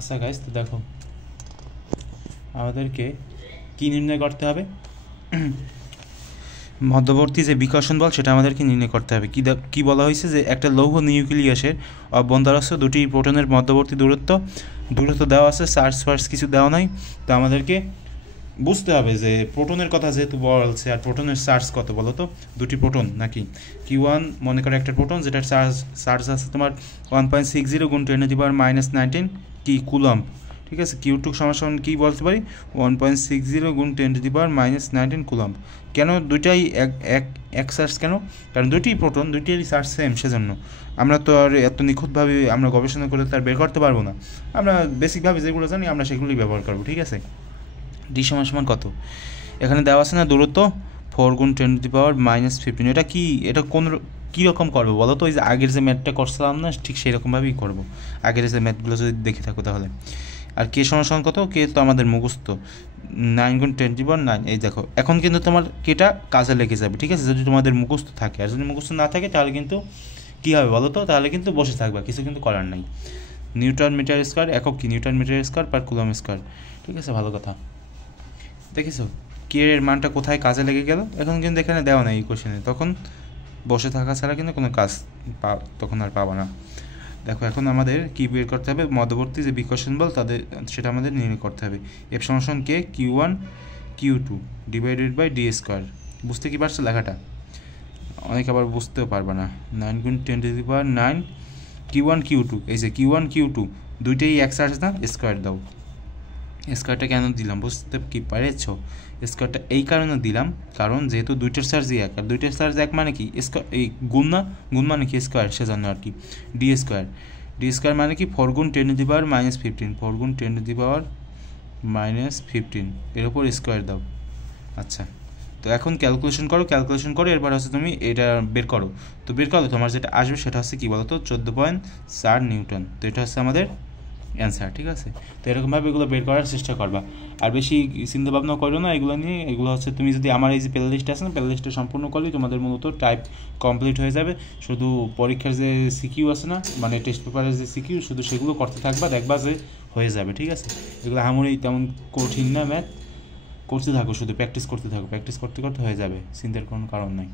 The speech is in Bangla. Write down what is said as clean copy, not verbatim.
আচ্ছা গাইস, তো দেখো আমাদেরকে কি নির্ণয় করতে হবে, মধ্যবর্তী যে বিকর্ষণ বল সেটা আমাদেরকে নির্ণয় করতে হবে। কি বলা হয়েছে যে একটা লৌহ নিউক্লিয়াসের অভ্যন্তরস্থ দুটি প্রোটনের মধ্যবর্তী দূরত্ব দেওয়া আছে, চার্জ ফার্জ কিছু দেওয়া নাই। তো আমাদেরকে বুঝতে হবে যে প্রোটনের কথা যেহেতু বলছে, আর প্রোটনের চার্জ কত বলো তো, দুটি প্রোটন নাকি Q1 মনে করো একটা প্রোটন যেটার চার্জ আছে তোমার 1.60 × 10⁻⁻19 কি কুলম্ব, ঠিক আছে। Q2 সমান কী বলতে পারি 1.60 × 10⁻⁻19 কুলম্ব। কেন দুইটাই এক চার্জ কেন? কারণ দুইটি প্রোটন, দুইটিরই চার্জ সেম, সেজন্য। আমরা তো আর এত নিখুঁতভাবে আমরা গবেষণা করে তার বের করতে পারবো না, আমরা বেসিকভাবে যেগুলো জানি আমরা সেগুলোই ব্যবহার করবো, ঠিক আছে। ডি সমান কত এখানে দেওয়া আছে না, দূরত্ব 4 × 10⁻⁻15। এটা কি, এটা কোন কীরকম করবো বলো তো? ওই যে আগের যে ম্যাথটা করছিলাম না, ঠিক সেরকমভাবেই করবো, আগের যে ম্যাথগুলো যদি দেখে থাকো তাহলে। আর কে সমান কত? কে তো আমাদের মুখস্থ, 9 × 10⁻9। এই দেখো এখন কিন্তু তোমার কেটা কাজে লেগে যাবে, ঠিক আছে, যদি তোমাদের মুখস্থ থাকে। আর যদি মুখস্থ না থাকে তাহলে কিন্তু কী হবে বলো তো? তাহলে কিন্তু বসে থাকবা, কিছু কিন্তু করার নাই। নিউটন মিটার স্কোয়ার একক কি? Newton metre square per coulomb square, ঠিক আছে, ভালো কথা। দেখেছো কে এর মানটা কোথায় কাজে লেগে গেল? এখন কিন্তু এখানে দেওয়া নেই এই কোশ্চেনে, তখন বসে থাকা ছাড়া কিন্তু কোনো কাজ তখন আর পাবা না। দেখো এখন আমাদের কি বের করতে হবে, মধ্যবর্তী যে বিকর্ষণ বল তাদের সেটা আমাদের নির্ণয় করতে হবে। F সমান কে Q1 Q2 / d²। বুঝতে কি পারছো লেখাটা? অনেকে আবার বুঝতেও পারবে না। 9 × 10⁻9 Q1 Q2, এই যে Q1 Q2 দুইটাই এক চার্জ না, স্কোয়ার দাও। স্কোয়ারটা কেন দিলাম বুঝতে কি পারেছ? স্কোয়ারটা এই কারণে দিলাম, কারণ যেহেতু দুইটার চার্জই এক, আর দুইটার চার্জ এক মানে কি স্কোয়ার, এই গুণ না, গুণ মানে কি স্কোয়ার, সেজন্য আর কি d² মানে কি 4 × 10⁻⁻15, 4 × 10⁻⁻15 এর উপর স্কোয়ার দাও। আচ্ছা, তো এখন ক্যালকুলেশন করো, এরপর হচ্ছে তুমি এটা বের করো। তো বের করো, তোমার যেটা আসবে সেটা হচ্ছে কি বলো তো, 14.4 নিউটন। তো এটা হচ্ছে আমাদের অ্যান্সার, ঠিক আছে। তো এরকমভাবে এগুলো বের করার চেষ্টা করবা, আর বেশি চিন্তা ভাবনা করো না এগুলো নিয়ে। এগুলো হচ্ছে তুমি যদি আমার এই যে প্লে লিস্ট আছে না, প্লে লিস্টটা সম্পূর্ণ করলেই তোমাদের মূলত টাইপ কমপ্লিট হয়ে যাবে। শুধু পরীক্ষার যে সিকিউ আছে না, মানে টেস্ট পেপারের যে সিকিউ, শুধু সেগুলো করতে থাকবা, দেখবা যে হয়ে যাবে, ঠিক আছে। এগুলো আমারই তেমন কঠিন না ম্যাথ, করতে থাকো, শুধু প্র্যাকটিস করতে থাকো, প্র্যাকটিস করতে করতে হয়ে যাবে, চিন্তার কোনো কারণ নাই।